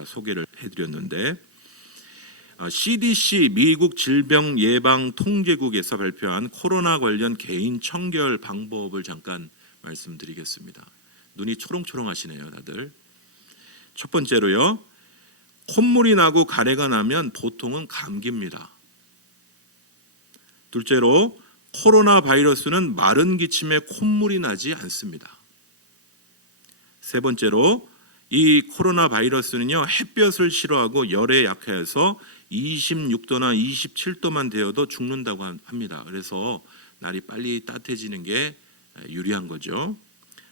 아까 소개를 해드렸는데 CDC 미국 질병예방통제국에서 발표한 코로나 관련 개인 청결 방법을 잠깐 말씀드리겠습니다. 눈이 초롱초롱하시네요, 다들. 첫 번째로요, 콧물이 나고 가래가 나면 보통은 감기입니다. 둘째로, 코로나 바이러스는 마른 기침에 콧물이 나지 않습니다. 세 번째로, 이 코로나 바이러스는요, 햇볕을 싫어하고 열에 약해서 26도나 27도만 되어도 죽는다고 합니다. 그래서 날이 빨리 따뜻해지는 게 유리한 거죠.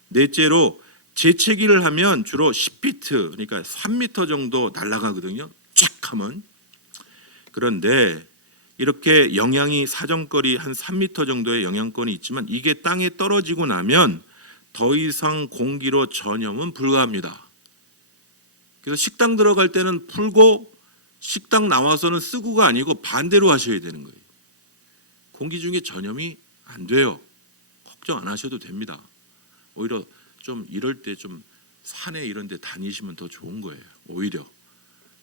넷째로, 재채기를 하면 주로 10피트, 그러니까 3m 정도 날아가거든요. 쫙 하면. 그런데 이렇게 영양이 사정거리 한 3m 정도의 영양권이 있지만 이게 땅에 떨어지고 나면 더 이상 공기로 전염은 불가합니다. 그래서 식당 들어갈 때는 풀고 식당 나와서는 쓰고가 아니고 반대로 하셔야 되는 거예요. 공기 중에 전염이 안 돼요. 걱정 안 하셔도 됩니다. 오히려 좀 이럴 때 좀 산에 이런 데 다니시면 더 좋은 거예요. 오히려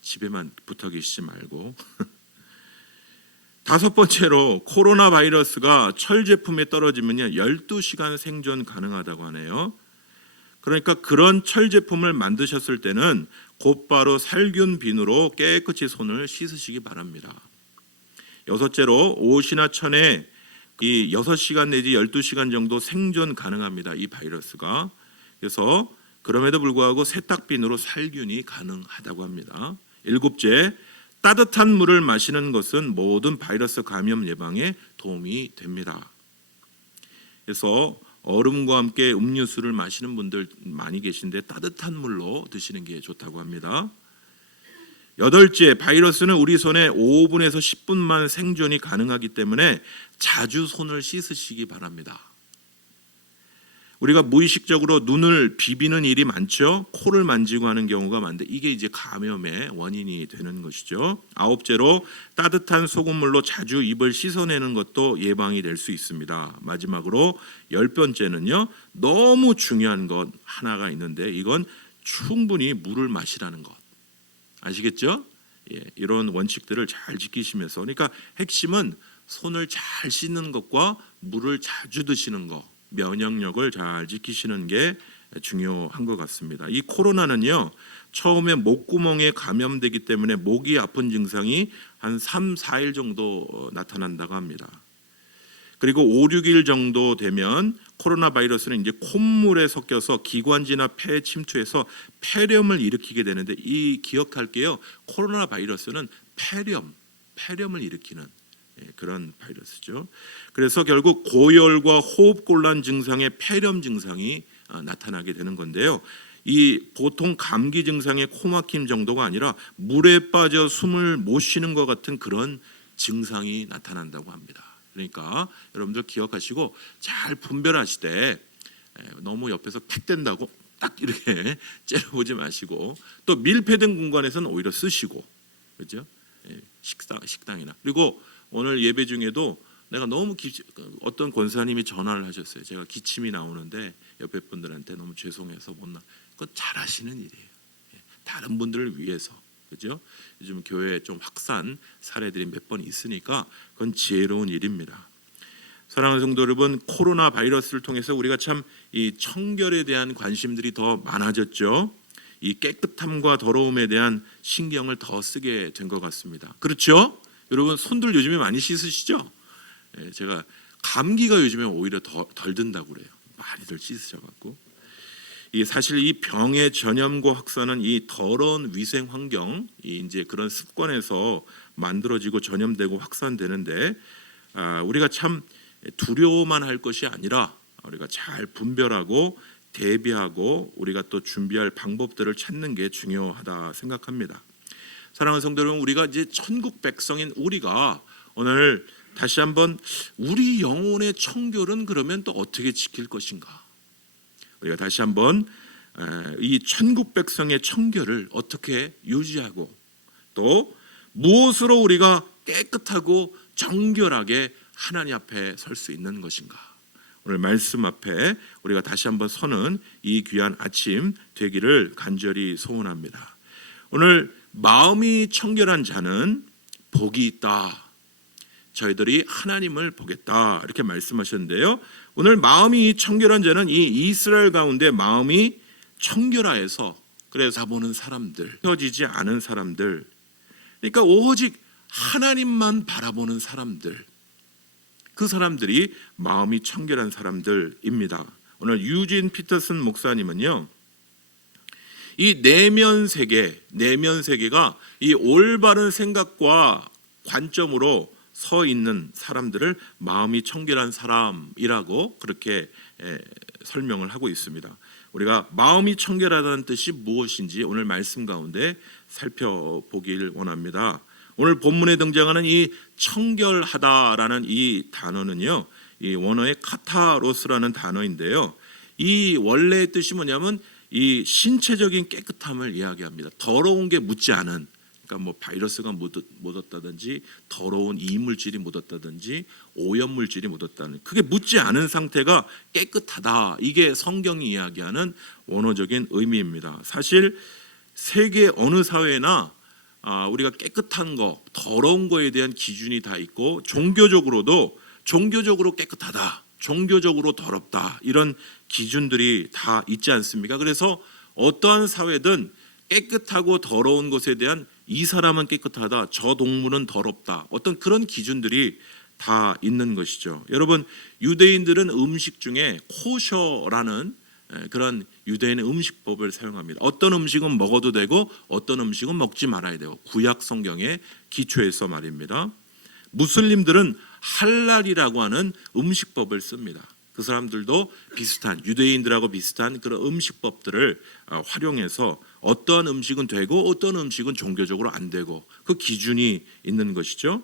집에만 붙어 계시지 말고. 다섯 번째로, 코로나 바이러스가 철 제품에 떨어지면요 12시간 생존 가능하다고 하네요. 그러니까 그런 철 제품을 만드셨을 때는 곧바로 살균 비누로 깨끗이 손을 씻으시기 바랍니다. 여섯째로, 옷이나 천에 이 6시간 내지 12시간 정도 생존 가능합니다. 이 바이러스가. 그래서 그럼에도 불구하고 세탁비누로 살균이 가능하다고 합니다. 일곱째, 따뜻한 물을 마시는 것은 모든 바이러스 감염 예방에 도움이 됩니다. 그래서 얼음과 함께 음료수를 마시는 분들 많이 계신데 따뜻한 물로 드시는 게 좋다고 합니다. 여덟째, 바이러스는 우리 손에 5분에서 10분만 생존이 가능하기 때문에 자주 손을 씻으시기 바랍니다. 우리가 무의식적으로 눈을 비비는 일이 많죠. 코를 만지고 하는 경우가 많은데 이게 이제 감염의 원인이 되는 것이죠. 아홉째로, 따뜻한 소금물로 자주 입을 씻어내는 것도 예방이 될 수 있습니다. 마지막으로 10번째는요, 너무 중요한 것 하나가 있는데 이건 충분히 물을 마시라는 것. 아시겠죠? 예, 이런 원칙들을 잘 지키시면서, 그러니까 핵심은 손을 잘 씻는 것과 물을 자주 드시는 것, 면역력을 잘 지키시는 게 중요한 것 같습니다. 이 코로나는요, 처음에 목구멍에 감염되기 때문에 목이 아픈 증상이 한 3, 4일 정도 나타난다고 합니다. 그리고 5, 6일 정도 되면 코로나 바이러스는 이제 콧물에 섞여서 기관지나 폐에 침투해서 폐렴을 일으키게 되는데, 이 기억할게요. 코로나 바이러스는 폐렴을 일으키는 그런 바이러스죠. 그래서 결국 고열과 호흡곤란 증상의 폐렴 증상이 나타나게 되는 건데요. 이 보통 감기 증상의 코막힘 정도가 아니라 물에 빠져 숨을 못 쉬는 것 같은 그런 증상이 나타난다고 합니다. 그러니까 여러분들 기억하시고 잘 분별하실 때 너무 옆에서 탁 댄다고 딱 이렇게 째려보지 마시고, 또 밀폐된 공간에서는 오히려 쓰시고, 그렇죠? 식당이나. 그리고 오늘 예배 중에도 내가 너무 어떤 권사님이 전화를 하셨어요. 제가 기침이 나오는데 옆에 분들한테 너무 죄송해서 못 나. 그거 잘하시는 일이에요. 다른 분들을 위해서, 그죠? 요즘 교회에 좀 확산 사례들이 몇 번 있으니까 그건 지혜로운 일입니다. 사랑하는 성도 여러분, 코로나 바이러스를 통해서 우리가 참 이 청결에 대한 관심들이 더 많아졌죠. 이 깨끗함과 더러움에 대한 신경을 더 쓰게 된 것 같습니다. 그렇죠? 여러분 손들 요즘에 많이 씻으시죠? 제가 감기가 요즘에 오히려 덜 든다고 그래요. 많이들 씻으셔갖고. 사실 이 병의 전염과 확산은 이 더러운 위생 환경, 이제 그런 습관에서 만들어지고 전염되고 확산되는데, 우리가 참 두려워만 할 것이 아니라 우리가 잘 분별하고 대비하고 우리가 또 준비할 방법들을 찾는 게 중요하다 생각합니다. 사랑하는 성도 여러분, 우리가 이제 천국 백성인 우리가 오늘 다시 한번 우리 영혼의 청결은 그러면 또 어떻게 지킬 것인가? 우리가 다시 한번 이 천국 백성의 청결을 어떻게 유지하고 또 무엇으로 우리가 깨끗하고 정결하게 하나님 앞에 설 수 있는 것인가? 오늘 말씀 앞에 우리가 다시 한번 서는 이 귀한 아침 되기를 간절히 소원합니다. 오늘 마음이 청결한 자는 복이 있다. 저희들이 하나님을 보겠다 이렇게 말씀하셨는데요. 오늘 마음이 청결한 자는 이 이스라엘 가운데 마음이 청결하여서 그래서 보는 사람들, 헤어지지 않은 사람들, 그러니까 오직 하나님만 바라보는 사람들, 그 사람들이 마음이 청결한 사람들입니다. 오늘 유진 피터슨 목사님은요, 이 내면 세계가 이 올바른 생각과 관점으로 서 있는 사람들을 마음이 청결한 사람이라고 그렇게 설명을 하고 있습니다. 우리가 마음이 청결하다는 뜻이 무엇인지 오늘 말씀 가운데 살펴보길 원합니다. 오늘 본문에 등장하는 이 청결하다라는 이 단어는요, 이 원어의 카타로스라는 단어인데요. 이 원래의 뜻이 뭐냐면 이 신체적인 깨끗함을 이야기합니다. 더러운 게 묻지 않은, 그러니까 뭐 바이러스가 묻었다든지 더러운 이물질이 묻었다든지 오염물질이 묻었다는, 그게 묻지 않은 상태가 깨끗하다. 이게 성경이 이야기하는 원어적인 의미입니다. 사실 세계 어느 사회나 우리가 깨끗한 거, 더러운 거에 대한 기준이 다 있고, 종교적으로 깨끗하다, 종교적으로 더럽다, 이런 기준들이 다 있지 않습니까? 그래서 어떠한 사회든 깨끗하고 더러운 것에 대한, 이 사람은 깨끗하다, 저 동물은 더럽다, 어떤 그런 기준들이 다 있는 것이죠. 여러분, 유대인들은 음식 중에 코셔라는 그런 유대인의 음식법을 사용합니다. 어떤 음식은 먹어도 되고 어떤 음식은 먹지 말아야 되고, 구약 성경의 기초에서 말입니다. 무슬림들은 할랄이라고 하는 음식법을 씁니다. 그 사람들도 비슷한, 유대인들하고 비슷한 그런 음식법들을 활용해서 어떠한 음식은 되고 어떤 음식은 종교적으로 안 되고, 그 기준이 있는 것이죠.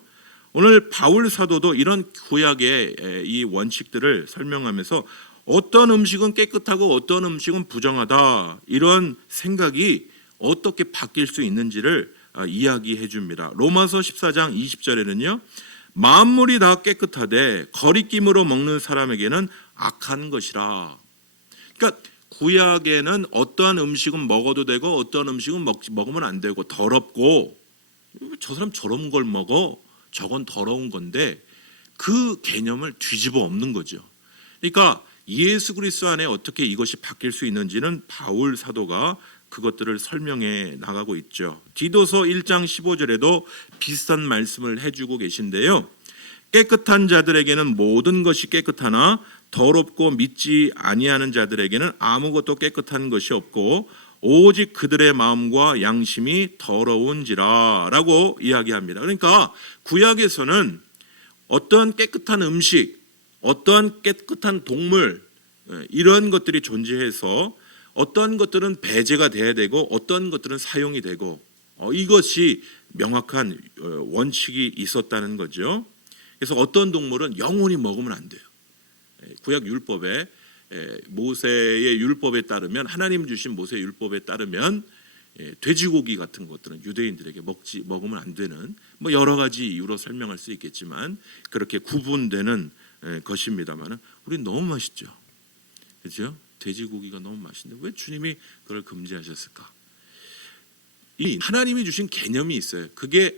오늘 바울 사도도 이런 구약의 이 원칙들을 설명하면서 어떤 음식은 깨끗하고 어떤 음식은 부정하다, 이런 생각이 어떻게 바뀔 수 있는지를 이야기해 줍니다. 로마서 14장 20절에는요. 만물이 다 깨끗하되 거리낌으로 먹는 사람에게는 악한 것이라. 그러니까 구약에는 어떠한 음식은 먹어도 되고 어떠한 음식은 먹으면 안 되고, 더럽고 저 사람 저런 걸 먹어, 저건 더러운 건데, 그 개념을 뒤집어 엎는 거죠. 그러니까 예수 그리스도 안에 어떻게 이것이 바뀔 수 있는지는 바울 사도가 그것들을 설명해 나가고 있죠. 디도서 1장 15절에도 비슷한 말씀을 해주고 계신데요. 깨끗한 자들에게는 모든 것이 깨끗하나 더럽고 믿지 아니하는 자들에게는 아무것도 깨끗한 것이 없고 오직 그들의 마음과 양심이 더러운지라 라고 이야기합니다. 그러니까 구약에서는 어떠한 깨끗한 음식, 어떠한 깨끗한 동물, 이런 것들이 존재해서 어떤 것들은 배제가 돼야 되고 어떤 것들은 사용이 되고, 이것이 명확한 원칙이 있었다는 거죠. 그래서 어떤 동물은 영원히 먹으면 안 돼요. 구약 율법에, 모세의 율법에 따르면, 하나님 주신 모세의 율법에 따르면 돼지고기 같은 것들은 유대인들에게 먹으면 안 되는, 뭐 여러 가지 이유로 설명할 수 있겠지만 그렇게 구분되는 것입니다만, 우린 너무 맛있죠, 그렇죠? 돼지고기가 너무 맛있는데 왜 주님이 그걸 금지하셨을까? 이 하나님이 주신 개념이 있어요. 그게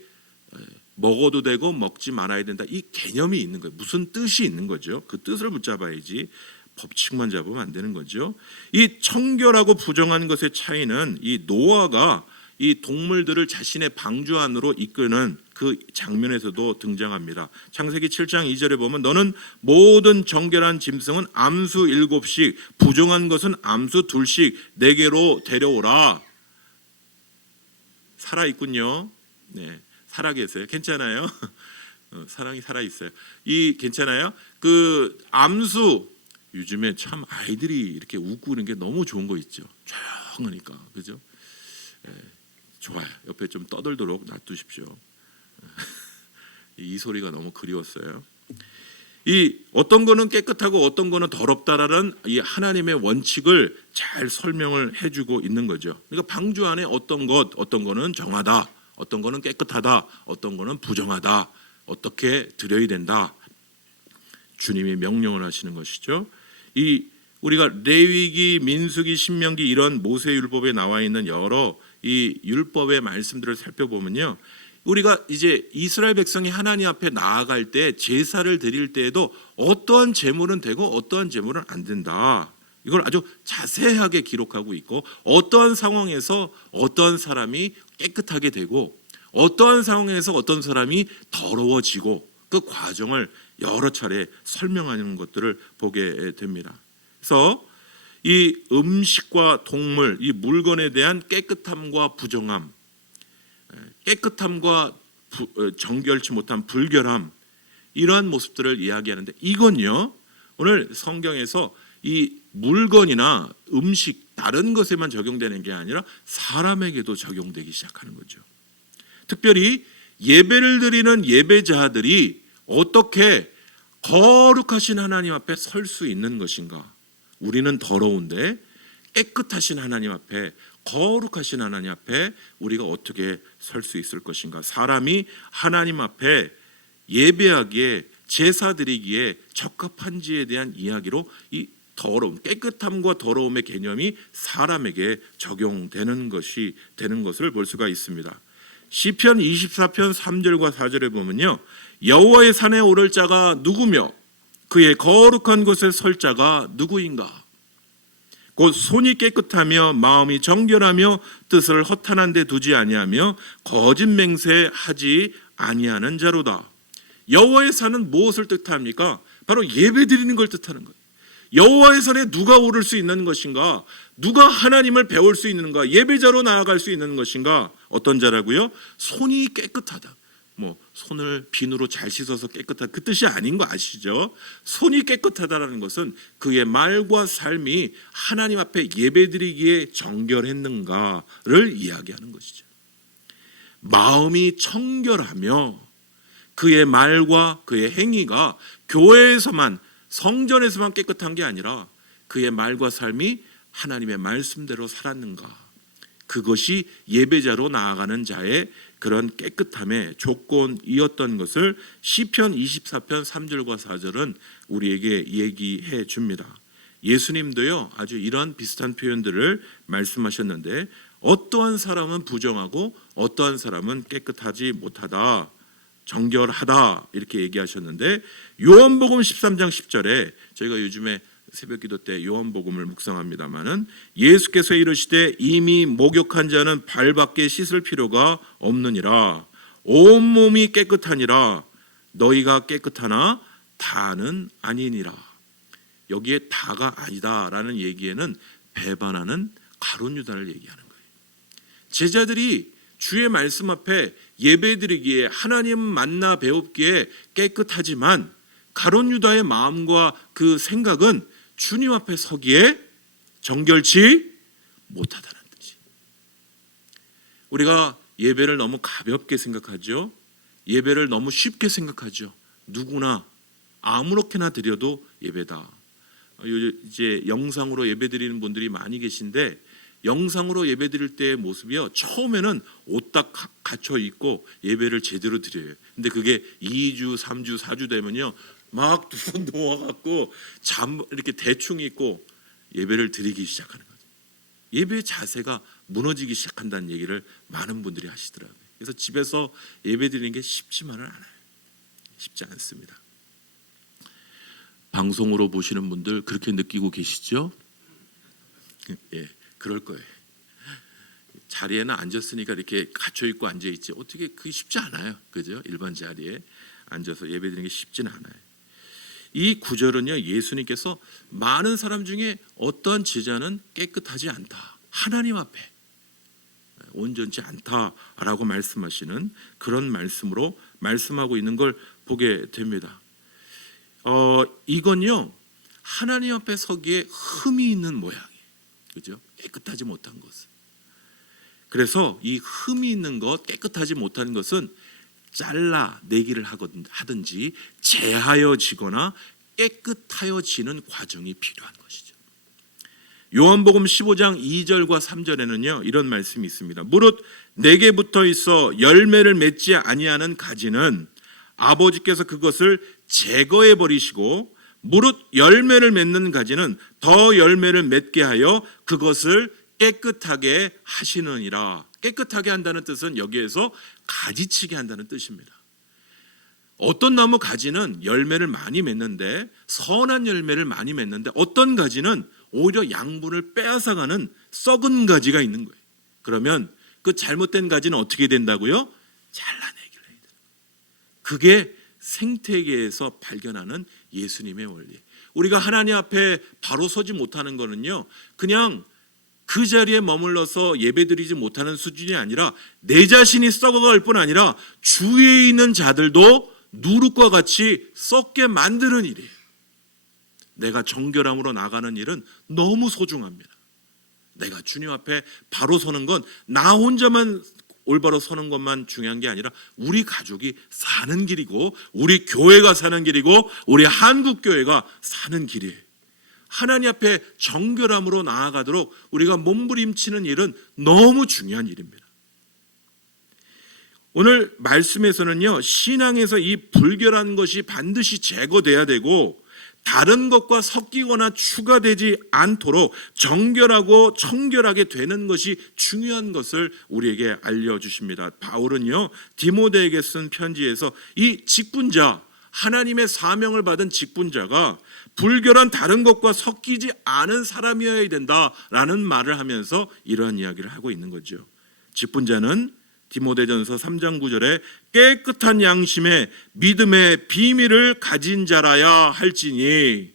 먹어도 되고 먹지 말아야 된다, 이 개념이 있는 거예요. 무슨 뜻이 있는 거죠. 그 뜻을 붙잡아야지 법칙만 잡으면 안 되는 거죠. 이 청결하고 부정한 것의 차이는 이 노아가 이 동물들을 자신의 방주 안으로 이끄는 그 장면에서도 등장합니다. 창세기 7장 2절에 보면 너는 모든 정결한 짐승은 암수 7씩 부정한 것은 암수 2씩 내게로 데려오라. 살아있군요. 네, 살아계세요. 괜찮아요? 사랑이 살아있어요. 이 괜찮아요? 그 암수, 요즘에 참 아이들이 이렇게 웃고 그런 게 너무 좋은 거 있죠. 조용하니까, 그죠? 좋아요. 옆에 좀 떠들도록 놔두십시오. 이 소리가 너무 그리웠어요. 이 어떤 거는 깨끗하고 어떤 거는 더럽다라는 이 하나님의 원칙을 잘 설명을 해주고 있는 거죠. 그러니까 방주 안에 어떤 거는 정하다, 어떤 거는 깨끗하다, 어떤 거는 부정하다, 어떻게 드려야 된다, 주님이 명령을 하시는 것이죠. 이 우리가 레위기, 민수기, 신명기 이런 모세율법에 나와 있는 여러 이 율법의 말씀들을 살펴보면요, 우리가 이제 이스라엘 백성이 하나님 앞에 나아갈 때 제사를 드릴 때에도 어떠한 제물은 되고 어떠한 제물은 안 된다. 이걸 아주 자세하게 기록하고 있고, 어떠한 상황에서 어떠한 사람이 깨끗하게 되고 어떠한 상황에서 어떤 사람이 더러워지고 그 과정을 여러 차례 설명하는 것들을 보게 됩니다. 그래서 이 음식과 동물, 이 물건에 대한 깨끗함과 부정함, 깨끗함과 정결치 못한 불결함, 이러한 모습들을 이야기하는데, 이건요 오늘 성경에서 이 물건이나 음식 다른 것에만 적용되는 게 아니라 사람에게도 적용되기 시작하는 거죠. 특별히 예배를 드리는 예배자들이 어떻게 거룩하신 하나님 앞에 설 수 있는 것인가? 우리는 더러운데 깨끗하신 하나님 앞에, 거룩하신 하나님 앞에 우리가 어떻게 설 수 있을 것인가? 사람이 하나님 앞에 예배하기에, 제사 드리기에 적합한지에 대한 이야기로 이 더러움, 깨끗함과 더러움의 개념이 사람에게 적용되는 것이 되는 것을 볼 수가 있습니다. 시편 24편 3절과 4절에 보면요, 여호와의 산에 오를 자가 누구며 그의 거룩한 곳에 설 자가 누구인가? 곧 손이 깨끗하며 마음이 정결하며 뜻을 허탄한 데 두지 아니하며 거짓 맹세하지 아니하는 자로다. 여호와의 산은 무엇을 뜻합니까? 바로 예배 드리는 걸 뜻하는 거예요. 여호와의 산에 누가 오를 수 있는 것인가? 누가 하나님을 배울 수 있는가? 예배자로 나아갈 수 있는 것인가? 어떤 자라고요? 손이 깨끗하다. 손을 비누로 잘 씻어서 깨끗하다, 그 뜻이 아닌 거 아시죠? 손이 깨끗하다라는 것은 그의 말과 삶이 하나님 앞에 예배드리기에 정결했는가를 이야기하는 것이죠. 마음이 청결하며 그의 말과 그의 행위가 교회에서만, 성전에서만 깨끗한 게 아니라 그의 말과 삶이 하나님의 말씀대로 살았는가, 그것이 예배자로 나아가는 자의 그런 깨끗함의 조건이었던 것을 시편 24편 3절과 4절은 우리에게 얘기해 줍니다. 예수님도요 아주 이런 비슷한 표현들을 말씀하셨는데, 어떠한 사람은 부정하고 어떠한 사람은 깨끗하지 못하다, 정결하다, 이렇게 얘기하셨는데, 요한복음 13장 10절에 저희가 요즘에 새벽기도 때 요한복음을 묵상합니다마는, 예수께서 이르시되 이미 목욕한 자는 발밖에 씻을 필요가 없느니라. 온몸이 깨끗하니라. 너희가 깨끗하나 다는 아니니라. 여기에 다가 아니다라는 얘기에는 배반하는 가룟 유다를 얘기하는 거예요. 제자들이 주의 말씀 앞에 예배드리기에, 하나님 만나 배웁기에 깨끗하지만 가룟 유다의 마음과 그 생각은 주님 앞에 서기에 정결치 못하다는 뜻이. 우리가 예배를 너무 가볍게 생각하죠. 예배를 너무 쉽게 생각하죠. 누구나 아무렇게나 드려도 예배다. 이제 영상으로 예배드리는 분들이 많이 계신데, 영상으로 예배드릴 때의 모습이요, 처음에는 옷 딱 갖춰 입고 예배를 제대로 드려요. 근데 그게 2주, 3주, 4주 되면요, 막 누워갖고 잠 이렇게 대충 입고 예배를 드리기 시작하는 거죠. 예배 자세가 무너지기 시작한다는 얘기를 많은 분들이 하시더라고요. 그래서 집에서 예배 드리는 게 쉽지만은 않아요. 쉽지 않습니다. 방송으로 보시는 분들 그렇게 느끼고 계시죠? 예, 그럴 거예요. 자리에는 앉았으니까 이렇게 갇혀 있고 앉아 있지, 어떻게 그게 쉽지 않아요, 그죠? 일반 자리에 앉아서 예배 드리는 게 쉽지는 않아요. 이 구절은요, 예수님께서 많은 사람 중에 어떠한 제자는 깨끗하지 않다, 하나님 앞에 온전치 않다라고 말씀하시는 그런 말씀으로 말씀하고 있는 걸 보게 됩니다. 이건요, 하나님 앞에 서기에 흠이 있는 모양이에요, 그죠? 깨끗하지 못한 것은. 그래서 이 흠이 있는 것, 깨끗하지 못한 것은 잘라내기를 하든지 재하여지거나 깨끗하여지는 과정이 필요한 것이죠. 요한복음 15장 2절과 3절에는요 이런 말씀이 있습니다. 무릇 내게 붙어 있어 열매를 맺지 아니하는 가지는 아버지께서 그것을 제거해 버리시고, 무릇 열매를 맺는 가지는 더 열매를 맺게 하여 그것을 깨끗하게 하시느니라. 깨끗하게 한다는 뜻은 여기에서 가지치게 한다는 뜻입니다. 어떤 나무 가지는 열매를 많이 맺는데, 선한 열매를 많이 맺는데, 어떤 가지는 오히려 양분을 빼앗아가는 썩은 가지가 있는 거예요. 그러면 그 잘못된 가지는 어떻게 된다고요? 잘라내기를 해야 돼요. 그게 생태계에서 발견하는 예수님의 원리. 우리가 하나님 앞에 바로 서지 못하는 거는요, 그냥 그 자리에 머물러서 예배드리지 못하는 수준이 아니라 내 자신이 썩어갈 뿐 아니라 주위에 있는 자들도 누룩과 같이 썩게 만드는 일이에요. 내가 정결함으로 나가는 일은 너무 소중합니다. 내가 주님 앞에 바로 서는 건 나 혼자만 올바로 서는 것만 중요한 게 아니라 우리 가족이 사는 길이고, 우리 교회가 사는 길이고, 우리 한국교회가 사는 길이에요. 하나님 앞에 정결함으로 나아가도록 우리가 몸부림치는 일은 너무 중요한 일입니다. 오늘 말씀에서는요, 신앙에서 이 불결한 것이 반드시 제거돼야 되고 다른 것과 섞이거나 추가되지 않도록 정결하고 청결하게 되는 것이 중요한 것을 우리에게 알려주십니다. 바울은요, 디모데에게 쓴 편지에서 이 직분자, 하나님의 사명을 받은 직분자가 불결한 다른 것과 섞이지 않은 사람이어야 된다라는 말을 하면서 이러한 이야기를 하고 있는 거죠. 직분자는 디모데전서 3장 9절에 깨끗한 양심에 믿음의 비밀을 가진 자라야 할지니.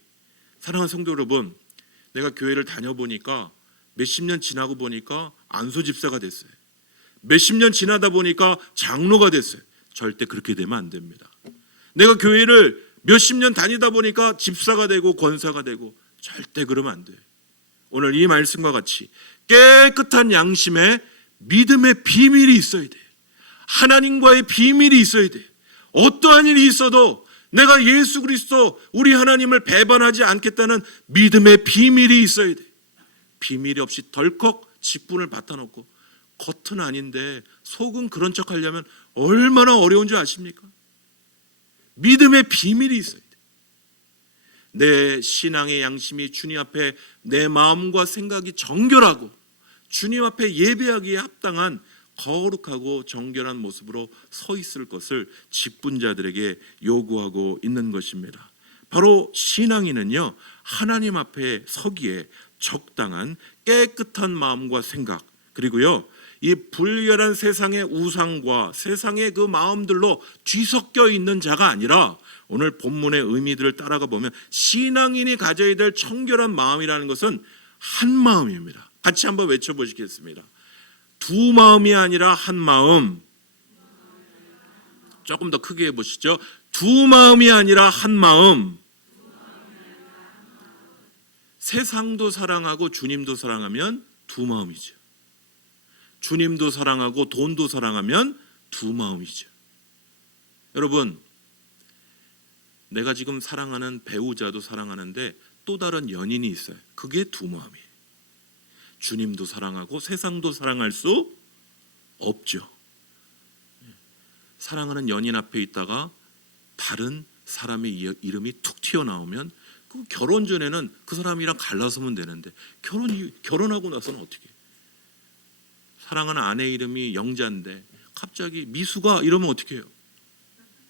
사랑하는 성도 여러분, 내가 교회를 다녀보니까 몇십 년 지나고 보니까 안수 집사가 됐어요. 몇십 년 지나다 보니까 장로가 됐어요. 절대 그렇게 되면 안 됩니다. 내가 교회를 몇십 년 다니다 보니까 집사가 되고 권사가 되고, 절대 그러면 안 돼요. 오늘 이 말씀과 같이 깨끗한 양심에 믿음의 비밀이 있어야 돼. 하나님과의 비밀이 있어야 돼. 어떠한 일이 있어도 내가 예수 그리스도 우리 하나님을 배반하지 않겠다는 믿음의 비밀이 있어야 돼. 비밀이 없이 덜컥 직분을 받아놓고 겉은 아닌데 속은 그런 척 하려면 얼마나 어려운 줄 아십니까? 믿음의 비밀이 있어야 돼. 내 신앙의 양심이 주님 앞에 내 마음과 생각이 정결하고 주님 앞에 예배하기에 합당한 거룩하고 정결한 모습으로 서 있을 것을 직분자들에게 요구하고 있는 것입니다. 바로 신앙인은요, 하나님 앞에 서기에 적당한 깨끗한 마음과 생각, 그리고요, 이 불결한 세상의 우상과 세상의 그 마음들로 뒤섞여 있는 자가 아니라, 오늘 본문의 의미들을 따라가 보면 신앙인이 가져야 될 청결한 마음이라는 것은 한 마음입니다. 같이 한번 외쳐보시겠습니다. 두 마음이 아니라 한 마음. 조금 더 크게 해보시죠. 두 마음이 아니라 한 마음. 세상도 사랑하고 주님도 사랑하면 두 마음이죠. 주님도 사랑하고 돈도 사랑하면 두 마음이죠. 여러분, 내가 지금 사랑하는 배우자도 사랑하는데 또 다른 연인이 있어요. 그게 두 마음이에요. 주님도 사랑하고 세상도 사랑할 수 없죠. 사랑하는 연인 앞에 있다가 다른 사람의 이름이 툭 튀어나오면 그 결혼 전에는 그 사람이랑 갈라서면 되는데 결혼하고 나서는 어떻게 해요? 사랑하는 아내 이름이 영자인데 갑자기 미수가 이러면 어떻게 해요?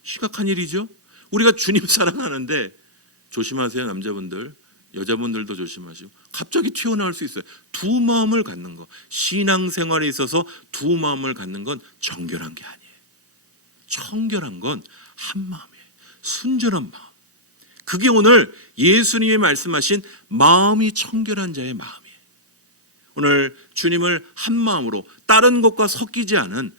심각한 일이죠. 우리가 주님 사랑하는데 조심하세요, 남자분들. 여자분들도 조심하시고, 갑자기 튀어나올 수 있어요. 두 마음을 갖는 거, 신앙생활에 있어서 두 마음을 갖는 건 정결한 게 아니에요. 청결한 건 한 마음이에요. 순전한 마음. 그게 오늘 예수님이 말씀하신 마음이 청결한 자의 마음이에요. 오늘 주님을 한 마음으로 다른 것과 섞이지 않은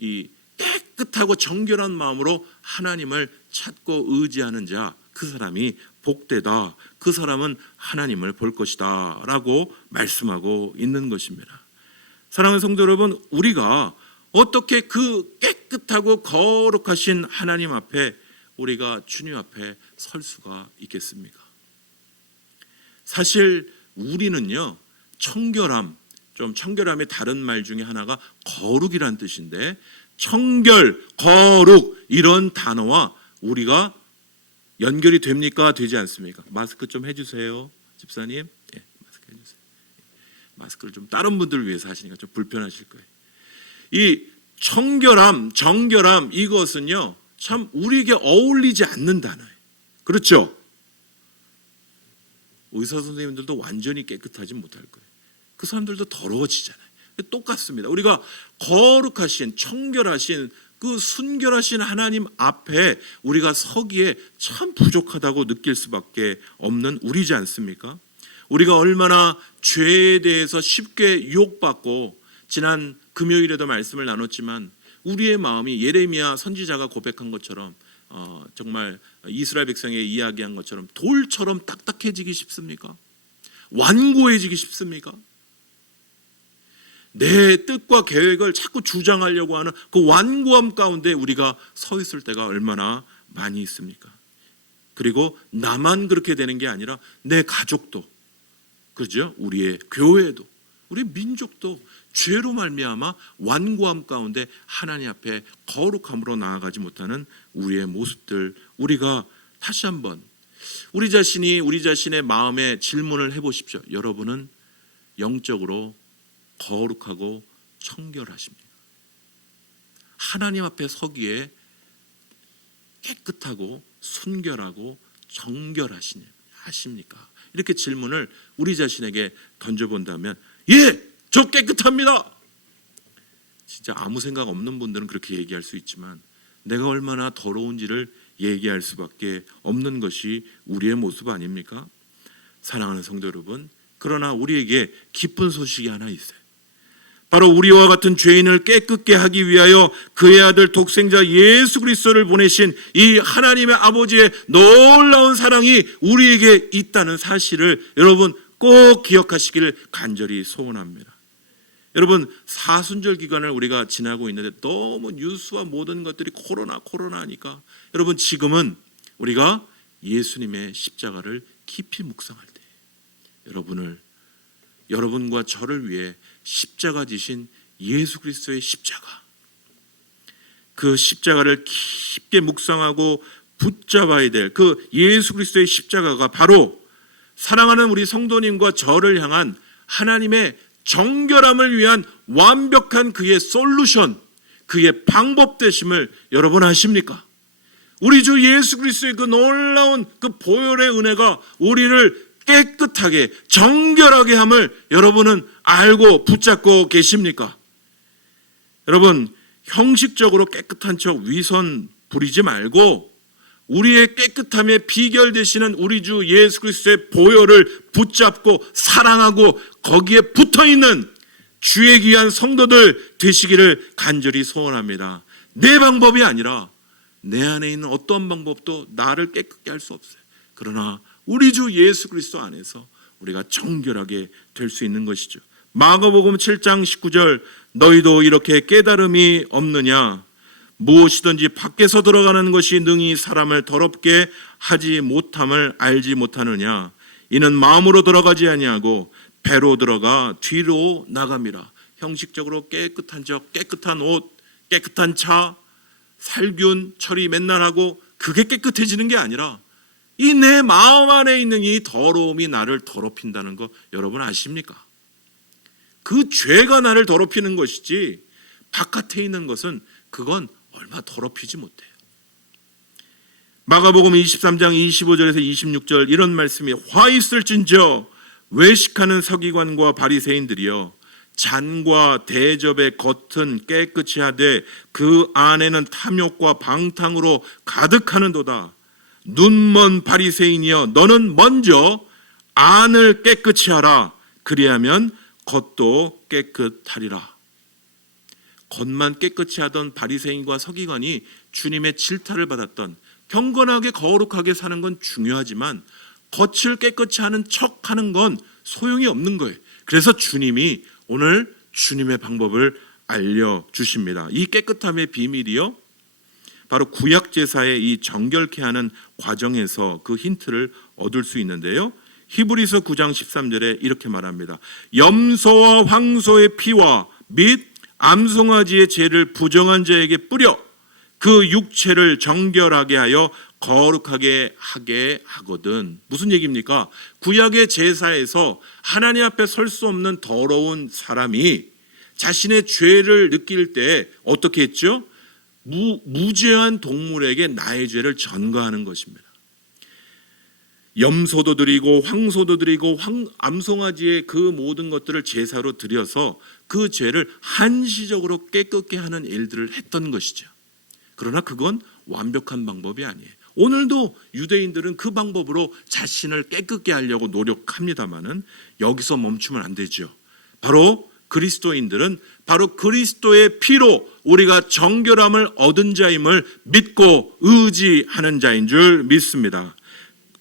이 깨끗하고 정결한 마음으로 하나님을 찾고 의지하는 자, 그 사람이 복되다. 그 사람은 하나님을 볼 것이다 라고 말씀하고 있는 것입니다. 사랑하는 성도 여러분, 우리가 어떻게 그 깨끗하고 거룩하신 하나님 앞에 우리가 주님 앞에 설 수가 있겠습니까? 사실 우리는요, 청결함, 좀 청결함의 다른 말 중에 하나가 거룩이란 뜻인데, 청결, 거룩 이런 단어와 우리가 연결이 됩니까? 되지 않습니까? 마스크 좀 해주세요, 집사님. 예, 마스크 해주세요. 마스크를 좀 다른 분들을 위해서 하시니까 좀 불편하실 거예요. 이 청결함, 정결함 이것은요 참 우리에게 어울리지 않는 단어예요. 그렇죠? 의사 선생님들도 완전히 깨끗하지 못할 거예요. 그 사람들도 더러워지잖아요. 똑같습니다. 우리가 거룩하신, 청결하신, 그 순결하신 하나님 앞에 우리가 서기에 참 부족하다고 느낄 수밖에 없는 우리지 않습니까? 우리가 얼마나 죄에 대해서 쉽게 유혹받고, 지난 금요일에도 말씀을 나눴지만 우리의 마음이 예레미야 선지자가 고백한 것처럼 정말 이스라엘 백성에게 이야기한 것처럼 돌처럼 딱딱해지기 쉽습니까? 완고해지기 쉽습니까? 내 뜻과 계획을 자꾸 주장하려고 하는 그 완고함 가운데 우리가 서 있을 때가 얼마나 많이 있습니까? 그리고 나만 그렇게 되는 게 아니라 내 가족도, 그죠? 우리의 교회도, 우리 민족도 죄로 말미암아 완고함 가운데 하나님 앞에 거룩함으로 나아가지 못하는 우리의 모습들, 우리가 다시 한번 우리 자신의 마음에 질문을 해보십시오. 여러분은 영적으로 거룩하고 청결하십니까? 하나님 앞에 서기에 깨끗하고 순결하고 정결하십니까? 이렇게 질문을 우리 자신에게 던져본다면, 예! 저 깨끗합니다. 진짜 아무 생각 없는 분들은 그렇게 얘기할 수 있지만 내가 얼마나 더러운지를 얘기할 수밖에 없는 것이 우리의 모습 아닙니까? 사랑하는 성도 여러분, 그러나 우리에게 기쁜 소식이 하나 있어요. 바로 우리와 같은 죄인을 깨끗게 하기 위하여 그의 아들 독생자 예수 그리스도를 보내신 이 하나님의 아버지의 놀라운 사랑이 우리에게 있다는 사실을 여러분 꼭 기억하시기를 간절히 소원합니다. 여러분, 사순절 기간을 우리가 지나고 있는데 너무 뉴스와 모든 것들이 코로나 하니까 여러분, 지금은 우리가 예수님의 십자가를 깊이 묵상할 때 여러분과 저를 위해 십자가 지신 예수 그리스도의 십자가, 그 십자가를 깊게 묵상하고 붙잡아야 될 그 예수 그리스도의 십자가가 바로 사랑하는 우리 성도님과 저를 향한 하나님의 정결함을 위한 완벽한 그의 솔루션, 그의 방법 되심을 여러분 아십니까? 우리 주 예수 그리스도의 그 놀라운 그 보혈의 은혜가 우리를 깨끗하게 정결하게 함을 여러분은 알고 붙잡고 계십니까? 여러분, 형식적으로 깨끗한 척 위선 부리지 말고 우리의 깨끗함의 비결 되시는 우리 주 예수 그리스도의 보혈을 붙잡고 사랑하고 거기에 붙어있는 주의 귀한 성도들 되시기를 간절히 소원합니다. 내 방법이 아니라 내 안에 있는 어떤 방법도 나를 깨끗게 할 수 없어요. 그러나 우리 주 예수 그리스도 안에서 우리가 정결하게 될 수 있는 것이죠. 마가복음 7장 19절, 너희도 이렇게 깨달음이 없느냐? 무엇이든지 밖에서 들어가는 것이 능히 사람을 더럽게 하지 못함을 알지 못하느냐? 이는 마음으로 들어가지 아니하고 배로 들어가 뒤로 나갑니다. 형식적으로 깨끗한 적, 깨끗한 옷, 깨끗한 차, 살균 처리 맨날 하고 그게 깨끗해지는 게 아니라 이 내 마음 안에 있는 이 더러움이 나를 더럽힌다는 거 여러분 아십니까? 그 죄가 나를 더럽히는 것이지 바깥에 있는 것은 그건 얼마 더럽히지 못해요. 마가복음 23장 25절에서 26절 이런 말씀이, 화 있을진저 외식하는 서기관과 바리새인들이여, 잔과 대접의 겉은 깨끗이 하되 그 안에는 탐욕과 방탕으로 가득하는도다. 눈먼 바리새인이여, 너는 먼저 안을 깨끗이 하라. 그리하면 겉도 깨끗하리라. 겉만 깨끗이 하던 바리새인과 서기관이 주님의 질타를 받았던, 경건하게 거룩하게 사는 건 중요하지만 겉을 깨끗이 하는 척하는 건 소용이 없는 거예요. 그래서 주님이 오늘 주님의 방법을 알려주십니다. 이 깨끗함의 비밀이요, 바로 구약 제사의 이 정결케 하는 과정에서 그 힌트를 얻을 수 있는데요. 히브리서 9장 13절에 이렇게 말합니다. 염소와 황소의 피와 및 암송아지의 죄를 부정한 자에게 뿌려 그 육체를 정결하게 하여 거룩하게 하게 하거든. 무슨 얘기입니까? 구약의 제사에서 하나님 앞에 설 수 없는 더러운 사람이 자신의 죄를 느낄 때 어떻게 했죠? 무죄한 동물에게 나의 죄를 전가하는 것입니다. 염소도 드리고 황소도 드리고 암송아지의 그 모든 것들을 제사로 드려서 그 죄를 한시적으로 깨끗게 하는 일들을 했던 것이죠. 그러나 그건 완벽한 방법이 아니에요. 오늘도 유대인들은 그 방법으로 자신을 깨끗게 하려고 노력합니다마는 여기서 멈추면 안 되죠. 바로 그리스도인들은 바로 그리스도의 피로 우리가 정결함을 얻은 자임을 믿고 의지하는 자인 줄 믿습니다.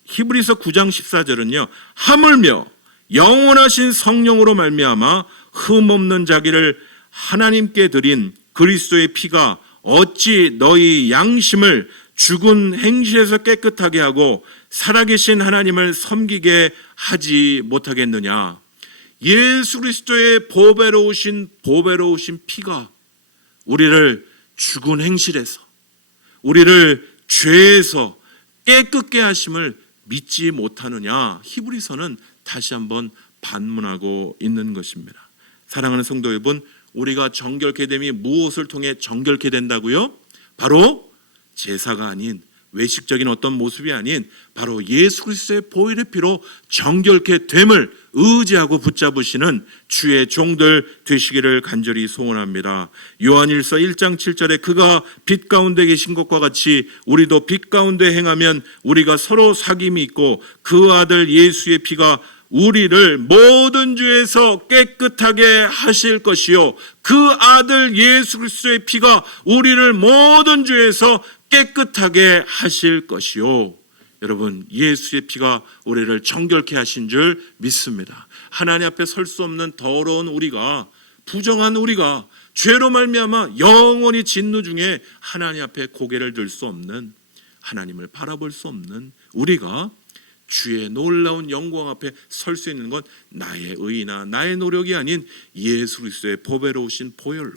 히브리서 9장 14절은요. 하물며 영원하신 성령으로 말미암아 흠없는 자기를 하나님께 드린 그리스도의 피가 어찌 너희 양심을 죽은 행실에서 깨끗하게 하고 살아계신 하나님을 섬기게 하지 못하겠느냐. 예수 그리스도의 보배로우신 피가 우리를 죽은 행실에서 우리를 죄에서 깨끗게 하심을 믿지 못하느냐. 히브리서는 다시 한번 반문하고 있는 것입니다. 사랑하는 성도 여러분, 우리가 정결케 됨이 무엇을 통해 정결케 된다고요? 바로 제사가 아닌 외식적인 어떤 모습이 아닌 바로 예수 그리스도의 보혈의 피로 정결케 됨을 의지하고 붙잡으시는 주의 종들 되시기를 간절히 소원합니다. 요한일서 1장 7절에 그가 빛 가운데 계신 것과 같이 우리도 빛 가운데 행하면 우리가 서로 사귐이 있고 그 아들 예수의 피가 우리를 모든 죄에서 깨끗하게 하실 것이요 그 아들 예수 그리스도의 피가 우리를 모든 죄에서 깨끗하게 하실 것이요. 여러분, 예수의 피가 우리를 정결케 하신 줄 믿습니다. 하나님 앞에 설 수 없는 더러운 우리가, 부정한 우리가, 죄로 말미암아 영원히 진노 중에 하나님 앞에 고개를 들 수 없는, 하나님을 바라볼 수 없는 우리가 주의 놀라운 영광 앞에 설 수 있는 건 나의 의나 나의 노력이 아닌 예수 그리스도의 보배로우신 보혈로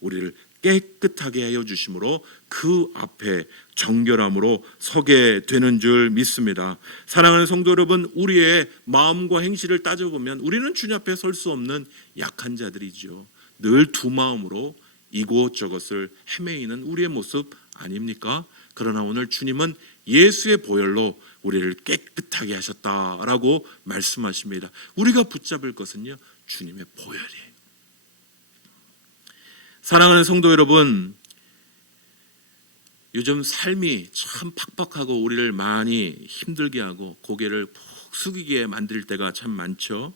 우리를 깨끗하게 하여 주심으로 그 앞에 정결함으로 서게 되는 줄 믿습니다. 사랑하는 성도 여러분, 우리의 마음과 행실을 따져보면 우리는 주님 앞에 설 수 없는 약한 자들이죠. 늘 두 마음으로 이곳저곳을 헤매이는 우리의 모습 아닙니까? 그러나 오늘 주님은 예수의 보혈로 우리를 깨끗하게 하셨다라고 말씀하십니다. 우리가 붙잡을 것은요, 주님의 보혈이에요. 사랑하는 성도 여러분, 요즘 삶이 참 팍팍하고 우리를 많이 힘들게 하고 고개를 푹 숙이게 만들 때가 참 많죠.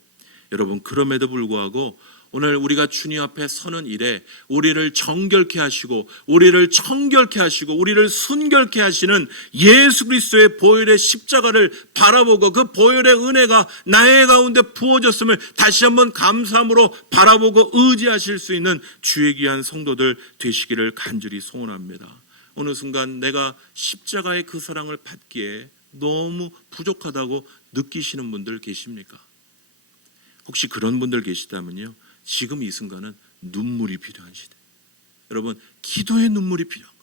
여러분, 그럼에도 불구하고 오늘 우리가 주님 앞에 서는 일에 우리를 정결케 하시고 우리를 청결케 하시고 우리를 순결케 하시는 예수 그리스도의 보혈의 십자가를 바라보고 그 보혈의 은혜가 나의 가운데 부어졌음을 다시 한번 감사함으로 바라보고 의지하실 수 있는 주의 귀한 성도들 되시기를 간절히 소원합니다. 어느 순간 내가 십자가의 그 사랑을 받기에 너무 부족하다고 느끼시는 분들 계십니까? 혹시 그런 분들 계시다면요, 지금 이 순간은 눈물이 필요한 시대. 여러분, 기도의 눈물이 필요한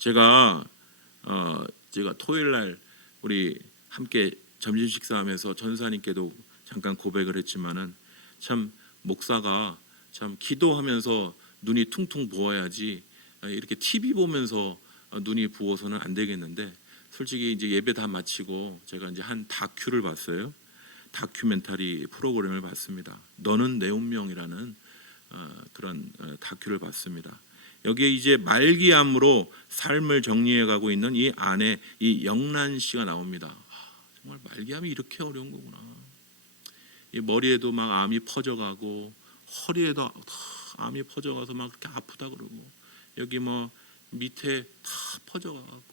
거예요. 제가 토요일 날 우리 함께 점심 식사하면서 전사님께도 잠깐 고백을 했지만은 참 목사가 참 기도하면서 눈이 퉁퉁 부어야지 이렇게 TV 보면서 눈이 부어서는 안 되겠는데, 솔직히 이제 예배 다 마치고 제가 이제 한 다큐를 봤어요. 다큐멘터리 프로그램을 봤습니다. 너는 내 운명이라는 그런 다큐를 봤습니다. 여기에 이제 말기암으로 삶을 정리해가고 있는 이 아내 이 영란 씨가 나옵니다. 정말 말기암이 이렇게 어려운 거구나. 이 머리에도 막 암이 퍼져가고 허리에도 암이 퍼져가서 막 그렇게 아프다 그러고 여기 뭐 밑에 다 퍼져가고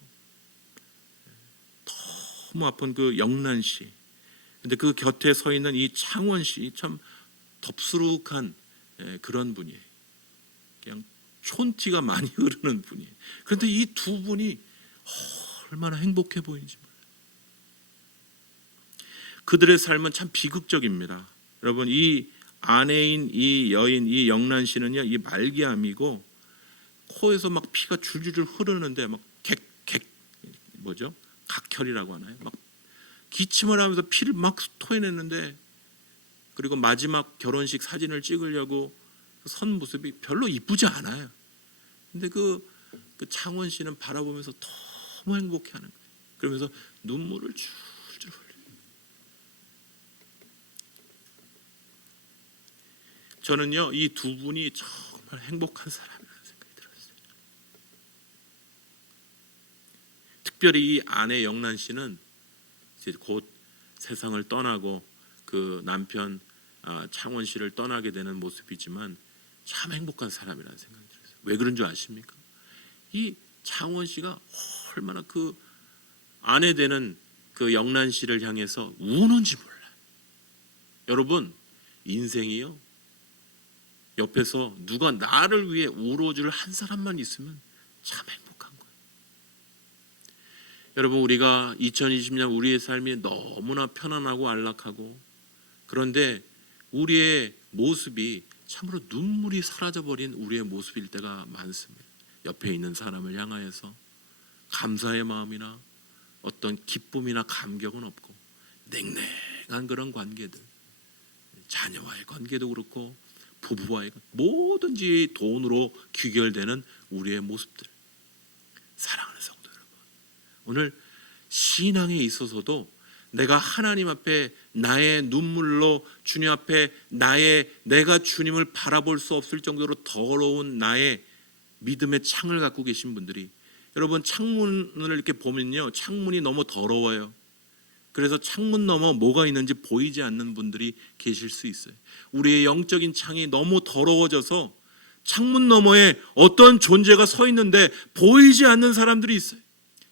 너무 아픈 그 영란 씨. 근데 그 곁에 서 있는 이 창원 씨 참 덥수룩한 그런 분이에요. 그냥 촌티가 많이 흐르는 분이에요. 그런데 이 두 분이 얼마나 행복해 보이는지 몰라요. 그들의 삶은 참 비극적입니다. 여러분, 이 아내인 이 여인 이 영란 씨는요, 이 말기암이고 코에서 막 피가 줄줄줄 흐르는데 막 각혈이라고 하나요? 막 기침을 하면서 피를 막 토해냈는데, 그리고 마지막 결혼식 사진을 찍으려고 선 모습이 별로 이쁘지 않아요. 근데 그 창원 씨는 바라보면서 너무 행복해하는 거예요. 그러면서 눈물을 줄줄 흘려요. 저는요, 이 두 분이 정말 행복한 사람이라는 생각이 들었어요. 특별히 이 아내 영란 씨는 이제 곧 세상을 떠나고 그 남편 창원 씨를 떠나게 되는 모습이지만 참 행복한 사람이라는 생각이 들었어요. 왜 그런 줄 아십니까? 이 창원 씨가 얼마나 그 아내 되는 그 영란 씨를 향해서 우는지 몰라요. 여러분, 인생이요, 옆에서 누가 나를 위해 울어줄 한 사람만 있으면 참 행복한 거예요. 여러분, 우리가 2020년 우리의 삶이 너무나 편안하고 안락하고, 그런데 우리의 모습이 참으로 눈물이 사라져버린 우리의 모습일 때가 많습니다. 옆에 있는 사람을 향하여서 감사의 마음이나 어떤 기쁨이나 감격은 없고, 냉랭한 그런 관계들, 자녀와의 관계도 그렇고 부부와의 뭐든지 돈으로 귀결되는 우리의 모습들. 사랑하는 성도 여러분, 오늘 신앙에 있어서도 내가 하나님 앞에 나의 눈물로 주님 앞에 내가 주님을 바라볼 수 없을 정도로 더러운 나의 믿음의 창을 갖고 계신 분들이, 여러분, 창문을 이렇게 보면요, 창문이 너무 더러워요. 그래서 창문 너머 뭐가 있는지 보이지 않는 분들이 계실 수 있어요. 우리의 영적인 창이 너무 더러워져서 창문 너머에 어떤 존재가 서 있는데 보이지 않는 사람들이 있어요.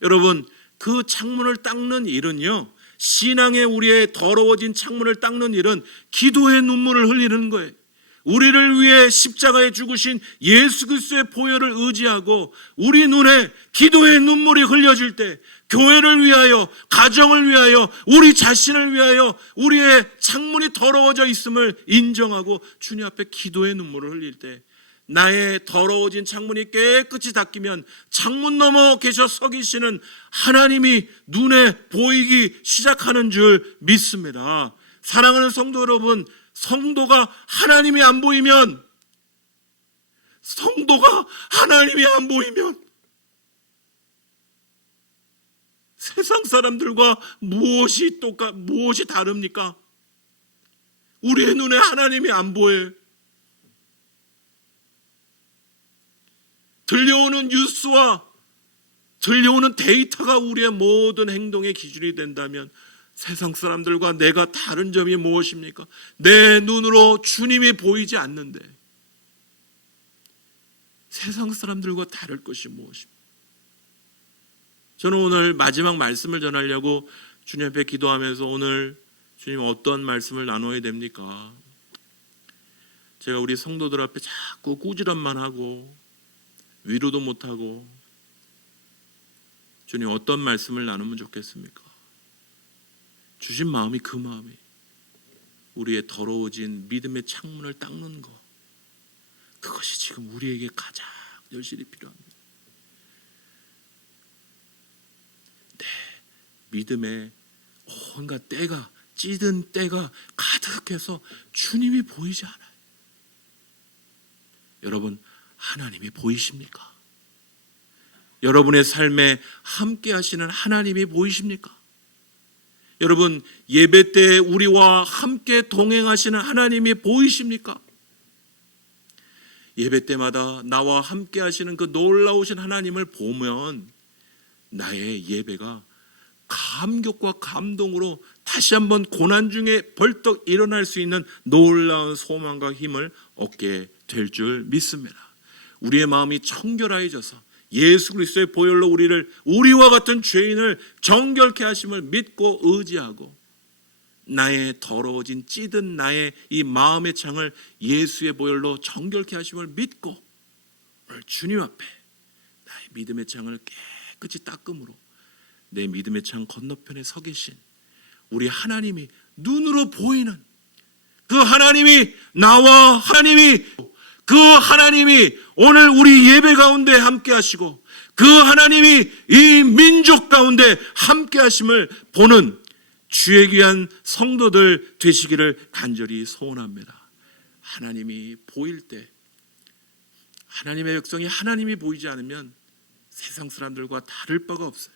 여러분, 그 창문을 닦는 일은요, 신앙의 우리의 더러워진 창문을 닦는 일은 기도의 눈물을 흘리는 거예요. 우리를 위해 십자가에 죽으신 예수 그리스도의 보혈을 의지하고 우리 눈에 기도의 눈물이 흘려질 때, 교회를 위하여, 가정을 위하여, 우리 자신을 위하여 우리의 창문이 더러워져 있음을 인정하고 주님 앞에 기도의 눈물을 흘릴 때, 나의 더러워진 창문이 깨끗이 닦이면 창문 너머 계셔 서 계시는 하나님이 눈에 보이기 시작하는 줄 믿습니다. 사랑하는 성도 여러분, 성도가 하나님이 안 보이면 세상 사람들과 무엇이 다릅니까? 우리의 눈에 하나님이 안 보여요. 들려오는 뉴스와 들려오는 데이터가 우리의 모든 행동의 기준이 된다면 세상 사람들과 내가 다른 점이 무엇입니까? 내 눈으로 주님이 보이지 않는데 세상 사람들과 다를 것이 무엇입니까? 저는 오늘 마지막 말씀을 전하려고 주님 앞에 기도하면서, 오늘 주님 어떤 말씀을 나눠야 됩니까? 제가 우리 성도들 앞에 자꾸 꾸지람만 하고 위로도 못하고, 주님 어떤 말씀을 나누면 좋겠습니까? 주신 마음이 그 마음이 우리의 더러워진 믿음의 창문을 닦는 것, 그것이 지금 우리에게 가장 열심히 필요합니다. 네, 믿음의 온갖 때가, 찌든 때가 가득해서 주님이 보이지 않아요. 여러분, 하나님이 보이십니까? 여러분의 삶에 함께 하시는 하나님이 보이십니까? 여러분, 예배 때 우리와 함께 동행하시는 하나님이 보이십니까? 예배 때마다 나와 함께 하시는 그 놀라우신 하나님을 보면 나의 예배가 감격과 감동으로 다시 한번 고난 중에 벌떡 일어날 수 있는 놀라운 소망과 힘을 얻게 될 줄 믿습니다. 우리의 마음이 청결해져서 예수 그리스도의 보혈로 우리와 같은 죄인을 정결케 하심을 믿고 의지하고, 나의 더러워진 찌든 나의 이 마음의 창을 예수의 보혈로 정결케 하심을 믿고 오늘 주님 앞에 나의 믿음의 창을 깨끗이 닦음으로 내 믿음의 창 건너편에 서 계신 우리 하나님이, 눈으로 보이는 그 하나님이, 그 하나님이 오늘 우리 예배 가운데 함께 하시고 그 하나님이 이 민족 가운데 함께 하심을 보는 주의 귀한 성도들 되시기를 간절히 소원합니다. 하나님이 보일 때, 하나님의 백성이 하나님이 보이지 않으면 세상 사람들과 다를 바가 없어요.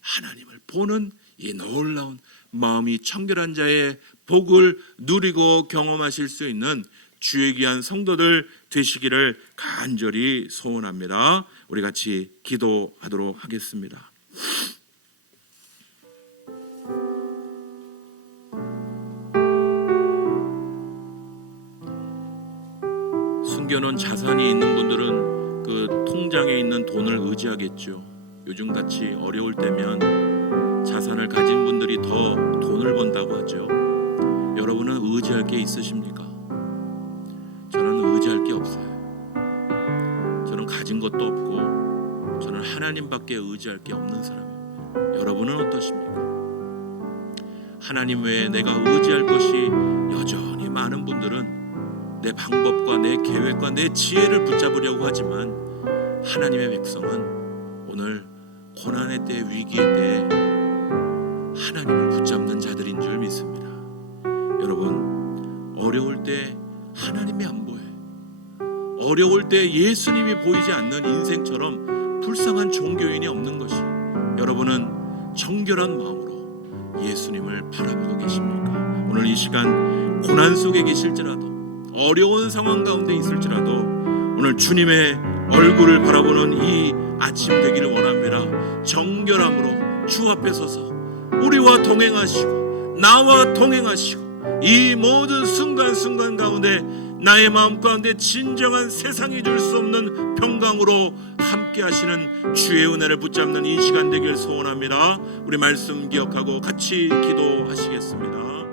하나님을 보는 이 놀라운 마음이 청결한 자의 복을 누리고 경험하실 수 있는 주의 귀한 성도들 되시기를 간절히 소원합니다. 우리 같이 기도하도록 하겠습니다. 숨겨놓은 자산이 있는 분들은 그 통장에 있는 돈을 의지하겠죠. 요즘같이 어려울 때면 자산을 가진 분들이 더 돈을 번다고 하죠. 여러분은 의지할 게 있으십니까? 저는 의지할 게 없어요. 저는 가진 것도 없고 저는 하나님밖에 의지할 게 없는 사람입니다. 여러분은 어떠십니까? 하나님 외에 내가 의지할 것이 여전히 많은 분들은 내 방법과 내 계획과 내 지혜를 붙잡으려고 하지만 하나님의 백성은 오늘 고난의 때, 위기의 때 하나님을 붙잡는 자들인 줄 믿습니다. 여러분, 어려울 때 하나님이 안 보여요. 어려울 때 예수님이 보이지 않는 인생처럼 불쌍한 종교인이 없는 것이, 여러분은 정결한 마음으로 예수님을 바라보고 계십니까? 오늘 이 시간 고난 속에 계실지라도, 어려운 상황 가운데 있을지라도 오늘 주님의 얼굴을 바라보는 이 아침 되기를 원합니다. 정결함으로 주 앞에 서서 우리와 동행하시고 나와 동행하시고 이 모든 순간순간 가운데 나의 마음 가운데 진정한 세상이 줄 수 없는 평강으로 함께 하시는 주의 은혜를 붙잡는 이 시간 되길 소원합니다. 우리 말씀 기억하고 같이 기도하시겠습니다.